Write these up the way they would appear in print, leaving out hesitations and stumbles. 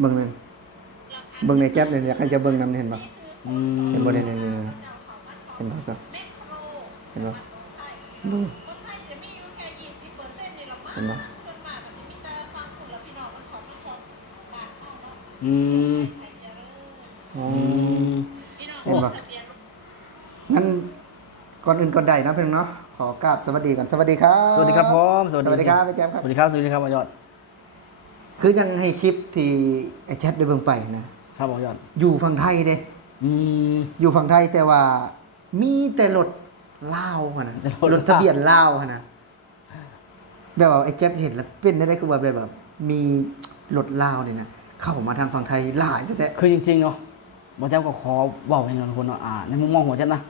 เบิ่งนึงเบิ่งในแจ๊บเนี่ยอยากให้จะเบิ่งนำเห็นบ่เห็นบ่เนี่ยเห็นบ่ครับเห็นบ่เบิ่งเห็นบ่อืมเห็นบ่งั้นก่อนอื่นก่อนใดนะเพิ่นเนาะขอกราบสวัสดีก่อนสวัสดีครับสวัสดีครับผมสวัสดีครับพี่แจ๊บครับสวัสดีครับสวัสดีครับยอดคือยังให้คลิปที่ไอ้แชทได้เบิ่งไปนะครับยอดอยู่ฝั่งไทยเด้อยู่ฝั่งไทยแต่ว่ามีแต่รถลาวหั่นน่ะรถทะเบียนลาวหั่นน่ะแบบว่าไอ้แจ๊บเห็นแล้วเป็นได้คือว่าแบบมีรถลาวนี่นะเข้ามาทางฝั่งไทยหลายแท้คือจริงๆเนาะบ่เจ้าก็ขอเว้าให้ทุกคนเนาะในมุมมองของเจ้านะ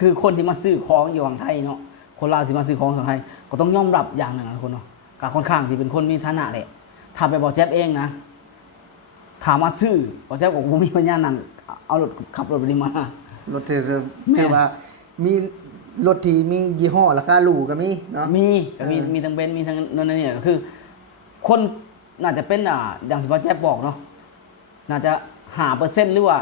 คือคนที่มาซื้อของอยู่ฝั่งไทยเนาะคนลาวที่มาซื้อของฝั่งไทยก็ต้องยอมรับอย่างหนึ่งนะทุกคนเนาะก็ค่อนข้างที่เป็นคนมีฐานะแหละถ้าไปบอกแจ๊บเองนะถามมาซื้อบอกแจ๊บก็บ่มีปัญญานั่งเอารถขับรถไปนี่มารถที่ว่ามีรถที่มียี่ห้อราคาหรูก็มีเนาะมีก็มีทั้งเบนซ์มีทั้งนั่นนี่ก็คือคนน่าจะเป็นอย่างที่พ่อแจ๊บบอกเนาะน่าจะ5%หรือว่า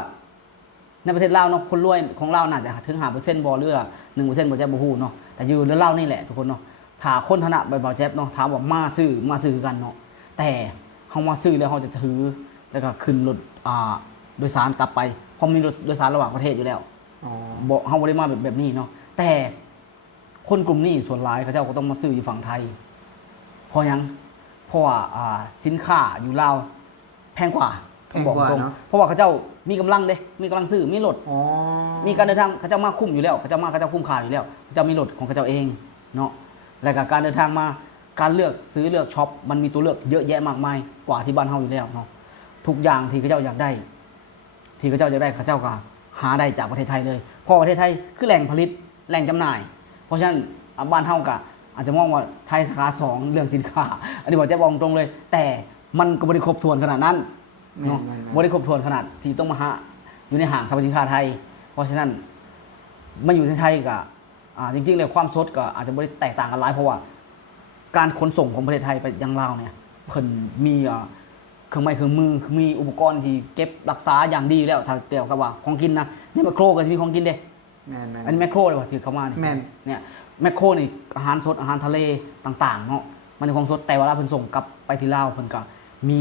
ในประเทศลาวเนาะคนรวยของเราน่าจะถึง5%บ่หรือ1%บ่แจ๊บบ่ฮู้เนาะแต่อยู่เรื่องเล่านี่แหละทุกคนเนาะถ้าคนฐานะบ่แจ๊บเนาะถามว่ามาซื้อกันเนาะแต่เฮามาซื้อแล้วเฮาจะถือแล้วก็ขึ้นรถโดยสารกลับไปเพราะมีรถโดยสารระหว่างประเทศอยู่แล้วบ่เฮาบ่ได้มาแบบนี้เนาะแต่คนกลุ่มนี้ส่วนหลายเขาเจ้าก็ต้องมาซื้ออยู่ฝั่งไทยเพราะหยังเพราะว่าสินค้าอยู่ลาวแพงกว่าบอกตรงเพราะว่าเขาเจ้ามีกำลังเด้มีกำลังซื้อมีรถมีการเดินทางเขาเจ้ามาคุ้มอยู่แล้วเขาเจ้าคุ้มค่าอยู่แล้วเขาเจ้ามีรถของเขาเจ้าเองเนาะแล้วก็การเดินทางมาการเลือกซื้อเลือกช็อปมันมีตัวเลือกเยอะแยะมากมายกว่าที่บ้านเฮาอยู่แล้วเนาะทุกอย่างที่เขาเจ้าอยากได้เขาเจ้าก็หาได้จากประเทศไทยเลยเพราะประเทศไทยคือแหล่งผลิตแหล่งจำหน่ายเพราะฉะนั้นบ้านเฮาก็อาจจะมองว่าไทยสาขา2เรื่องสินค้าอันนี้บอกจะบอกตรงเลยแต่มันก็บ่ได้ครบถ้วนขนาดนั้นเนาะบ่ได้ครบถ้วนขนาดที่ต้องมาหาอยู่ในห้างสรรพสินค้าไทยเพราะฉะนั้นมาอยู่ในไทยก็จริงๆแล้วความสดก็อาจจะบ่ได้แตกต่างกันหลายเพราะว่าการขนส่งของประเทศไทยไปยังลาวเนี่ยเพิ่นมีเครื่องไม้เครื่องมือมีอุปกรณ์ที่เก็บรักษาอย่างดีแล้วถ้าเกี่ยวกับว่าของกินนะในแมคโครก็จะมีของกินเด้อันนี้แมคโครเลยว่าที่เข้ามาเนี่ยแมคโครนี่อาหารสดอาหารทะเลต่างๆเนาะมันเป็นของสดแต่เวลาเพิ่นส่งกลับไปที่ลาวเพิ่นก็มี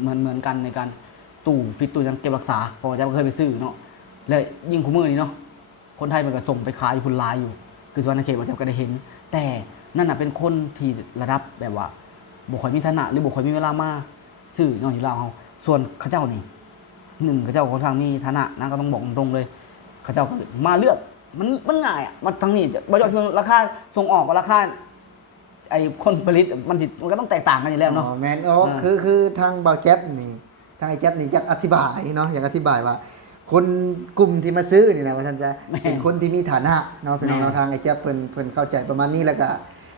เหมือนกันในการตู้ฟิตตู้ยังเก็บรักษาเพราะว่าจะเคยไปซื้อเนาะแล้วยิ่งคู่มือนี่เนาะคนไทยมันก็ส่งไปขายอยู่พุ่นลายอยู่คือส่วนในเขตว่าจะก็ได้เห็นแต่นั่นน่ะเป็นคนที่ระดับแบบว่าบ่ค่อยมีฐานะหรือบ่ค่อยมีเวลามาซื้อเนาะอยู่ลาวเฮาส่วนเขาเจ้านี่เขาเจ้าค่อนข้างมีฐานะนั่นก็ต้องบอกตรงๆเลยเขาเจ้าก็มาเลือกมันง่ายมันทั้งนี้บ่ยอดราคาส่งออกกับราคาไอ้คนผลิตมันก็ต้องแตกต่างกันอยู่แล้วเนาะแม่นคือทางเบาแจ๊บนี่ทางไอ้แจ๊บนี่อยากอธิบายเนาะอยากอธิบายว่าคนกลุ่มที่มาซื้อนี่นะว่าท่านจะเป็นคนที่มีฐานะเนาะเป็นน้องทางไอ้แจ๊บเพิ่นเข้าใจประมาณนี้แล้วก็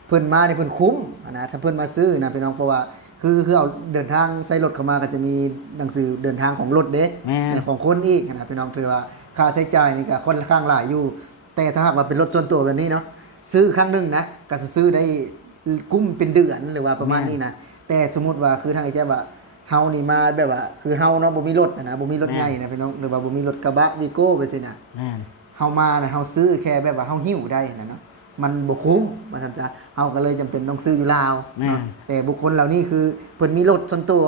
เพิ่นมาในเพิ่นคุ้มนะถ้าเพิ่นมาซื้อนะพี่น้องเพราะว่าคือเอาเดินทางใช้รถเข้ามาก็จะมีหนังสือเดินทางของรถเด้ของคนอีกนะพี่น้องถือว่าค่าใช้จ่ายนี่ก็ค่อนข้างหลายอยู่แต่ถ้าหากว่าเป็นรถส่วนตัวแบบนี้เนาะซื้อครั้งนึงนะก็จะซื้อได้กุ้มเป็นเดือนหรือว่าประมาณนี้นะแต่สมมุติว่าคือทางไอ้แจ๊บว่าเฮานี่มาแบบว่าคือเฮาเนาะบ่มีรถนะบ่มีรถใหญ่นะพี่น้องหรือว่าบ่มีรถกระบะวีโก้ไปซี่นะเฮามาแล้วเฮาซื้อแค่แบบว่าเฮาหิ้วได้นะเนาะมันบ่คุ้มว่าซั่นจ้ะเฮาก็เลยจำเป็นต้องซื้ออยู่ลาวแต่บุคคลเหล่านี้คือเพิ่นมีรถส่วนตัว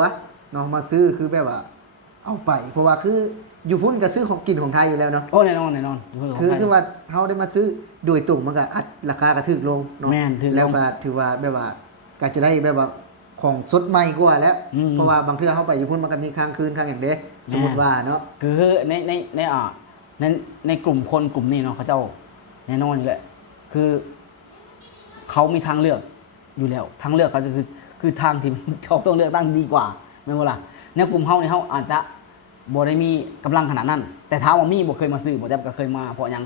เนาะมาซื้อคือแบบว่าเอาไปเพราะว่าคืออยู่พุ่นก็ซื้อของกินของไทยอยู่แล้วเนาะโอ้แน่นอนคือว่าเฮาได้มาซื้อโดยตรงมันก็อัดราคาก็ถูกลงเนาะแล้วก็ถือว่าแบบว่าก็จะได้แบบว่าของสดใหม่กว่าแล้วเพราะว่าบางเทื่อเฮาไปอยู่พุ่นมันก็มีค้างคืนค้างอย่างเด้สมมุติว่าเนาะคือในกลุ่มคนกลุ่มนี้เนาะเขาเจ้าแน่นอนอยู่แหละคือเขามีทางเลือกอยู่แล้วทางเลือกเขาจะคือทางที่เขาต้องเลือกตั้งดีกว่าไม่ว่าล่ะในกลุ่มเฮาเนี่ยเฮาอาจจะบ่ได้มีกำลังขนาดนั้นแต่ถามว่ามีบ่เคยมาซื้อบ่แจ๊บก็เคยมาเพราะยัง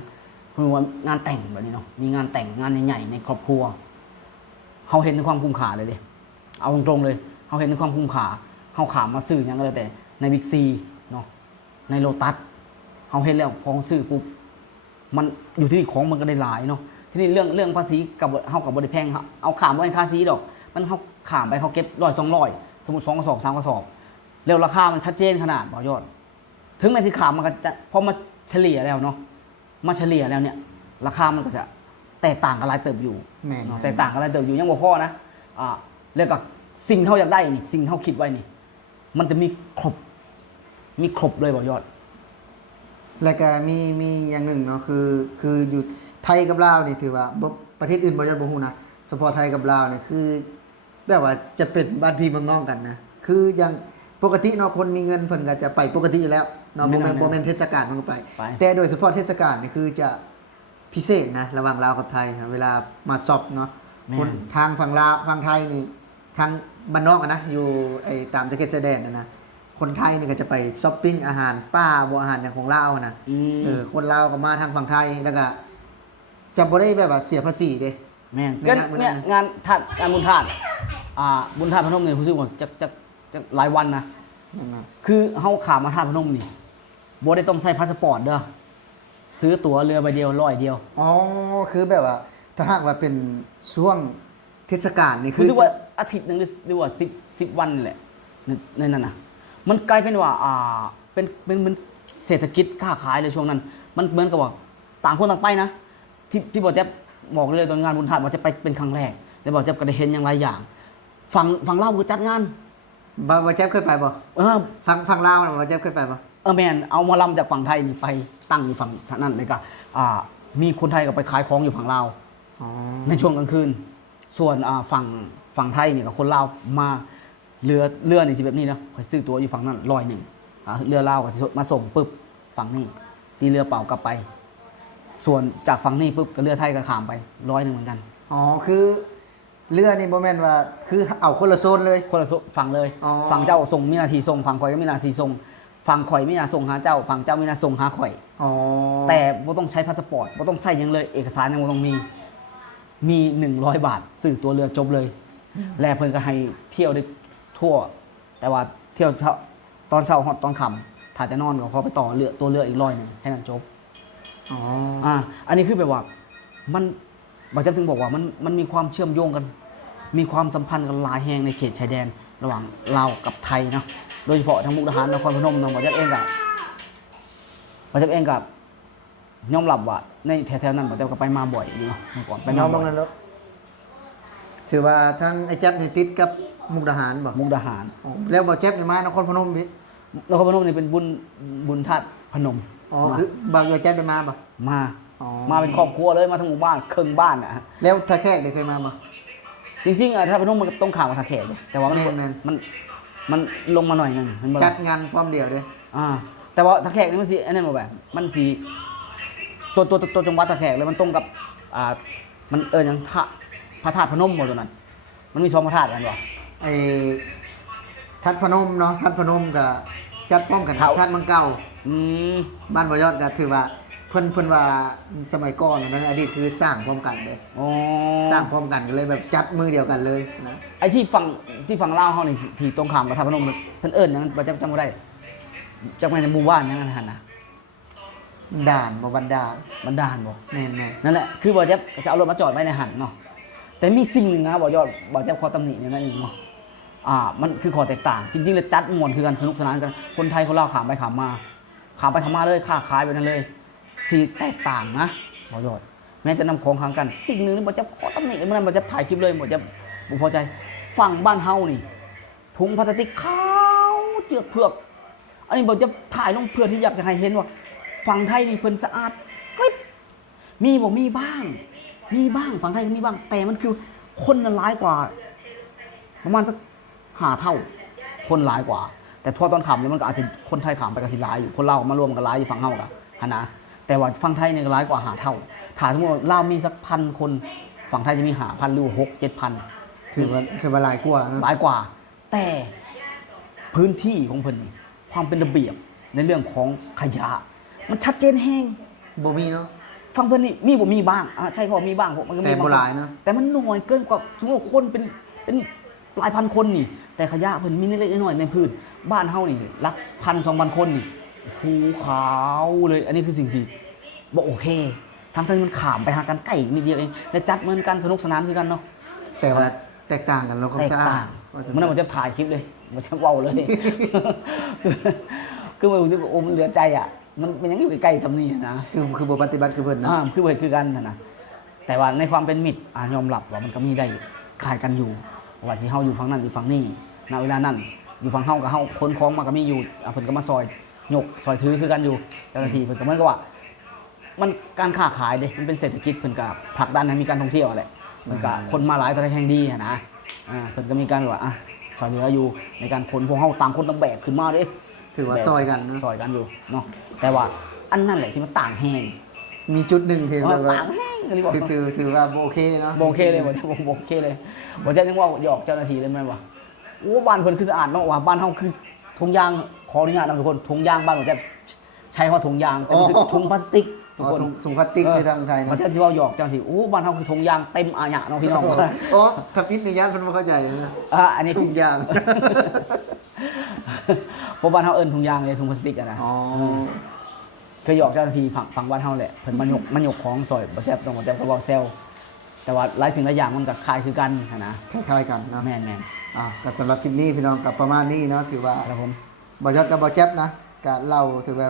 คือว่างานแต่งแบบนี้เนาะมีงานแต่งงานใหญ่ๆในครอบครัวเฮาเห็นถึงความคุ้มค่าเลยเด้เอาตรงๆเลยเฮาเห็นถึงความคุ้มค่าเฮาขามมาซื้อหยังก็แล้วแต่ในบิ๊กซีเนาะในโลตัสเฮาเห็นแล้วพอซื้อปุ๊บมันอยู่ที่ของมันก็ได้หลายเนาะทีนี้เรื่องภาษีกับเฮากับบริแพงเอาขามบ่เป็นภาษีดอกมันเฮาขามไปเขาเก็บ100 200สมมุติ2 กระสอบ3 กระสอบ แล้วราคามันชัดเจนขนาดบ่ยอด ถึงแม้ที่ขามมันก็จะพอมาเฉลี่ยแล้วเนาะมาเฉลี่ยแล้วเนี่ยราคามันก็จะแตกต่างกันหลายเติบอยู่ แม่น เนาะแตกต่างกันหลายเติบอยู่ยังบ่พอนะแล้วก็สิ่งเท่าอยากได้นี่สิ่งเท่าคิดไว้นี่ มันจะมีครบเลยบ่ยอด แล้วก็มีอย่างหนึ่งเนาะคืออยู่ไทยกับลาวนี่ถือว่าบ่ประเทศอื่นบ่ยอดบ่ฮู้นะเฉพาะไทยกับลาวนี่คือแบบว่าจะเป็นบ้านพี่เมืองน้องกันนะคืออย่างปกติเนาะคนมีเงินเพิ่นก็จะไปปกติอยู่แล้วเนาะบ่แม่นบ่แม่นเทศกาลมันก็ไป แต่โดยเฉพาะเทศกาลนี่คือจะพิเศษนะระหว่างลาวกับไทยนะเวลามาช็อปเนาะคนทางฝั่งลาวฝั่งไทยนี่ทางบ้านนอกอะนะอยู่ไอ้ตามตะเข็บชายแดนนะคนไทยนี่ก็จะไปช้อปปิ้งอาหารป้าบ่อาหารอย่างของลาวนะคนลาวก็มาทางฝั่งไทยแล้วก็จะบ่ได้แบบว่าเสียภาษีเด้ แม่น ไม่ ก็ น่าไม่ เนี่ย น่า งานทาสงานบุญทาสบุญทาสพนมเนี่ยรู้สึกว่าจะหลายวันนะ นั่นน่ะ คือเฮาขามาทาสพนมนี่บ่ได้ต้องใช้พาสปอร์ตเด้อซื้อตั๋วเรือใบเดียว100เดียว อ๋อคือแบบว่าถ้าหากว่าเป็นช่วงเทศกาลนี่คื รู้ อ สึกว่าอาทิตย์หนึงหรือว่า10วันนี่แหละในนั้นน่ะมันกลายเป็นว่าเป็นเศรษฐกิจค้าขายเลยช่วงนั้น มันเหมือนกับว่าต่างคนต่างไปนะที่บอกแจ๊บบอกเลยตอนงานบุญทาสว่าจะไปเป็นครั้งแรกแต่บอกแจ๊บก็ได้เห็นอย่างไรอย่างฝั่งลาวก็จัดงาน บ่แจ๊บเคยไปบ่ เออ ฝั่งลาวน่ะบ่แจ๊บเคยไปบ่ แมนเอาหมอลำจากฝั่งไทยนี่ไปตั้งอยู่ฝั่งนั้นเลยก็มีคนไทยก็ไปขายของอยู่ฝั่งลาว อ๋อ ในช่วงกลางคืน ส่วนฝั่งไทยนี่กับคนลาวมาเรือนี่ที่แบบนี้เนาะคอยซื้อตัวอยู่ฝั่งนั้น100เรือลาวก็สิมาส่งปุ๊บฝั่งนี้ตีเรือเปล่ากลับไป ส่วนจากฝั่งนี้ปุ๊บก็เรือไทยก็ข้ามไป100เหมือนกัน อ๋อคือเรือนี่บ่แม่นว่าคือเอาคนละโซนเลย คนละฝั่งเลย อ๋อ ฝั่งเจ้าส่งมีหนาทีส่งฝั่งข่อยก็มีหนาทีส่งฝั่งข่อยมีหนาส่งหาเจ้าฝั่งเจ้ามีหนาส่งหาข่อย อ๋อ แต่บ่ต้องใช้พาสปอร์ตบ่ต้องใส่หยังเลยเอกสารยังบ่ต้องมี100 บาทซื้อตัวเรือจบเลย และเพิ่นก็ให้เที่ยวได้ทั่ว แต่ว่าเที่ยวตอนเช้าฮอดตอนค่ำถ้าจะนอนก็ขอไปต่อตัวเรืออีก100แค่นั้นจบ อ๋อ อันนี้คือแบบว่ามันบางท่านถึงบอกว่ามันมีความเชื่อมโยงกัน มีความสัมพันธ์กันหลายแห่งในเขตชายแดน ระหว่างลาวกับไทยเนาะโดยเฉพาะทางมุกดาหารนครพนมเนาะบางท่านเองกับยอมรับว่าในแถวๆนั้นบางท่านก็ไปมาบ่อยอยู่เนาะเมื่อก่อนไป ยอ มาม บ่ บ้า อง ย นั้นแล้วถือว่าทั้งไอ้แจ๊บนี่ติดกับมุกดาหารบ่ มุกดาหาร อ๋อแล้วบ่แจ๊บนี่มานครพนมพี่ นครพนมนี่เป็นบุญธาตุพนม อ๋อคือบ่าวแจ๊บได้มาบ่ มา อ๋อ มาเป็นครอบครัวเลยมาทั้งหมู่บ้านครึ่งบ้านนะฮะ แล้วท่าแขกได้เคยมาบ่ จริงๆถ้าพนมมันต้องข่าวมาทาแขกเลยแต่ว่ามัน แม่น มันลงมาหน่อยหนึงมันบ่ จัดงานพร้อมเดียวเด้ แต่ว่าทาแขกนี่มันสิอันนั้นบ่แบบมันสิตัวจังหวัดทาแขกเลยมันตรงกับมันหยังพระธาตุพนมบ่ตัวนั้น มันมี2พระธาตุกันบ่ ไอ้ทัดพนมเนาะทัดพนมก็จัดพร้อมกัน ครับ ทัดเมืองเก่า อืม บ้านบ่ยอดก็ถือว่าเพิ่นว่าสมัยก่อนนั้นในอดีตคือสร้างพร้อมกันเลย อ๋อ สร้างพร้อมกันก็เลยแบบจัดมือเดียวกันเลยนะ ไอ้ที่ฝั่งลาวเฮานี่ที่ตรงข้ามกับพระธาตุพนมเพิ่นหยังบ่จำบ่ได้จักแม่นในหมู่บ้านหยังนั่นหั่นน่ะ ด่านบ่บันดาล บันดาลบ่ แม่น นั่นแหละ คือบ่จะเอารถมาจอดไว้ในหันเนาะ แต่มีสิ่งหนึ่งนะบ่จะขอตำหนิเนี่ยนั่นเองเนาะ มันคือข้อแตกต่าง จริงๆเลยจัดม่วนคือกันสนุกสนานกัน คนไทยคนลาวขามไปขามมาเลยค้าขายไปนั่นเลยสิแตกต่างนะบ่ยอด แม้จะนำของทางกัน สิ่งหนึ่งบ่จะขอตำหนิเมื่อนั้นบ่จะถ่ายคลิปเลยบ่จะบ่พอใจ ฝั่งบ้านเฮานี่ ถุงพลาสติกขาวเจือกเผือก อันนี้บ่จะถ่ายลงเพื่อที่อยากจะให้เห็นว่าฝั่งไทยนี่เพิ่นสะอาดกริบ มีบ้างฝั่งไทยก็มีบ้าง แต่มันคือคนนั้นร้ายกว่า ประมาณสัก5 เท่า คนร้ายกว่า แต่ทั่วตอนขำเนี่ยมันก็อาจจะคนไทยขำไปกับสิร้ายอยู่ คนลาวมารวมกันร้ายอยู่ฝั่งเฮากับฮะนะ แต่ว่าฝั่งไทยเนี่ยร้ายกว่า5 เท่าถ้าสมมติว่าลาวมีสัก1,000 คน ฝั่งไทยจะมี5,000หรือ6-7,000 ถือว่าหลายกว่านะ ร้ายกว่า แต่พื้นที่ของเพิ่นนี่ความเป็นระเบียบในเรื่องของขยะ มันชัดเจนแห้ง บ่มีเนาะ ฟังเพิ่นนี่มีบ้างใช่เขาบอกมีบ้างมันก็มี แต่บ่หลายนะ แต่มันน้อยเกินกว่าสมมุติว่าคนเป็นหลายพันคนนี่ แต่ขยะเพิ่นมีเล็กๆน้อยๆในพื้นบ้านเฮานี่หลัก1,000-2,000 คนนี่ภูเขาเลย อันนี้คือสิ่งที่บ่โอเคทั้งมันขามไปหากันใกล้นิดเดียวเองและจัดเหมือนกันสนุกสนานคือกันเนาะ แต่ว่าแตกต่างกันเราก็ แตก สะอา ต่า ด ง มันน่ะมันจะถ่ายคลิปเลยมันจะเว้าเลย คือมันรู้สึกว่าโอ้มันเหลือใจอ่ะมันยังอยู่ใกล้ๆทำนี่นะ คือบ่ปฏิบัติคือเพิ่นนะ คือเบิดคือกันนะแต่ว่าในความเป็นมิตรยอมรับว่ามันก็มีได้ขายกันอยู่ว่าที่เฮาอยู่ฝั่งนั้นอยู่ฝั่งนี้ณเวลานั้นอยู่ฝั่งเฮากับเฮาคนคล้องมาก็มีอยู่เพิ่นก็มาซอยยกซอยถือคือกันอยู่เจ้าหน้าที่เพิ่นก็เหมือนกับว่า มันการค้าขายเด้มันเป็นเศรษฐกิจเพิ่นก็ผลักดันให้มีการท่องเที่ยวแหละมันก็คนมาหลายตอนแห่งดีนะเพิ่นก็มีการว่าซอยเหลืออยู่ในการขนพวกเฮาต่างคนต่างแบกขึ้นมาเด้ ถือว่าซอยกันเนาะ ซอยกันอยู่เนาะแต่ว่าอันนั้นแหละที่มันต่างแห้ง มีจุดหนึ่งที่แบบว่า ต่างแห้งอะไรบอก ถือว่าบ่โอเคเนาะ โอเคเลยบอกโอเคเลยบอกจะยังว่าหยอกเจ้าหน้าที่เลยไหมวะโอ้บ้านเพิ่นคือสะอาดเนาะว่าบ้านเฮาคือถุงยางขออนุญาตนะทุกคนถุงยางบ้านผมจะใช้คำว่าถุงยางแต่มันคือถุงพลาสติกทุกคน ถุงพลาสติกในทางไทย มั นะ นจะว่าหยอกเจ้าหน้าที่โอ้บ้านเฮาคือถุงยางเต็มอาญะเนาะพี่น้อง โอ้ถ้าพิษในย่านเพิ่นบ่เข้าใจนะ อันนี้ ถุงยาง เพราะบ้านเฮาเอิ้นถุงยางเลยถุงพลาสติกอะนะ อ๋อ เคยหยอกเจ้าหน้าที่ฝั่งบ้านเฮาแหละเพิ่นมันยกของซอยบ่แซ่บต้องบ่แซ่บก็เว้าแซวแต่ว่าหลายสิ่งหลายอย่างมันก็คล้ายคือกันนะ คล้ายๆกันเนาะ แม่น ก็สำหรับคลิปนี้พี่น้องกับประมาณนี้เนาะถือว่า ๆครับผม บ่ยอดกับบ่แจ๊บนะก็เล่าถือว่า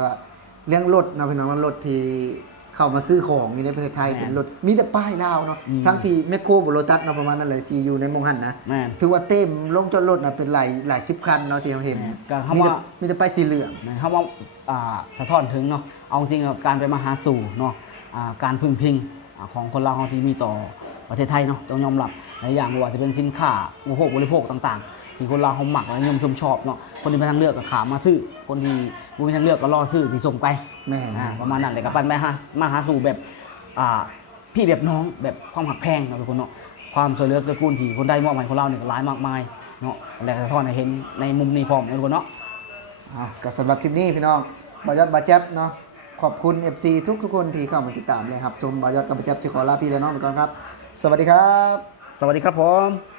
เรื่องรถเนาะพี่น้องรถที่เข้ามาซื้อของอยู่ในประเทศไทยเป็นรถมีแต่ป้ายลาวเนาะทั้งที่แมคโครบ่โลตัสเนาะประมาณนั้นเลยที่อยู่ในหมู่หันนะ แม่น ถือว่าเต็มลงจอดรถน่ะเป็นหลาย10คันเนาะที่เราเห็น ก็คำว่า มีแต่ป้ายสีเหลือง เขาว่าสะท้อนถึงเนาะเอาจริงๆการไปมาหาสู่เนาะการพึ่งพิงของคนเราวที่มีต่อประเทศไทยเนาะต้องยอมรับหลายอย่างไม่ว่าจะเป็นสินค้าอุปโภคบริโภคต่างๆ ที่คนเราวเขาหมักและนิยมชมชอบเนาะคนที่มีทางเลือกก็ขามาซื้อคนที่บ่มีทางเลือกก็รอซื้อที่ส่งไป แม่น ประมาณนั้นเลยกับปันไปมาหาสู่แบบพี่แบบน้องแบบความหักแพงเนาะทุกคนเนาะความช่วยเหลือเกื้อกูลที่คนได้มอบให้คนเราเนี่ยก็หลายมากมายเนาะและสะท้อนให้เห็นในมุมนี้พร้อมทุกคนเนาะ ก็สำหรับคลิปนี้พี่น้องบ่ยอดบ่แจ๊บเนาะขอบคุณ FC ทุกคนที่เข้ามาติดตามเลยครับชมบ่ยอดกับบ่แจ๊บจะขอลาพี่และน้องไปก่อนครับ สวัสดีครับ สวัสดีครับผม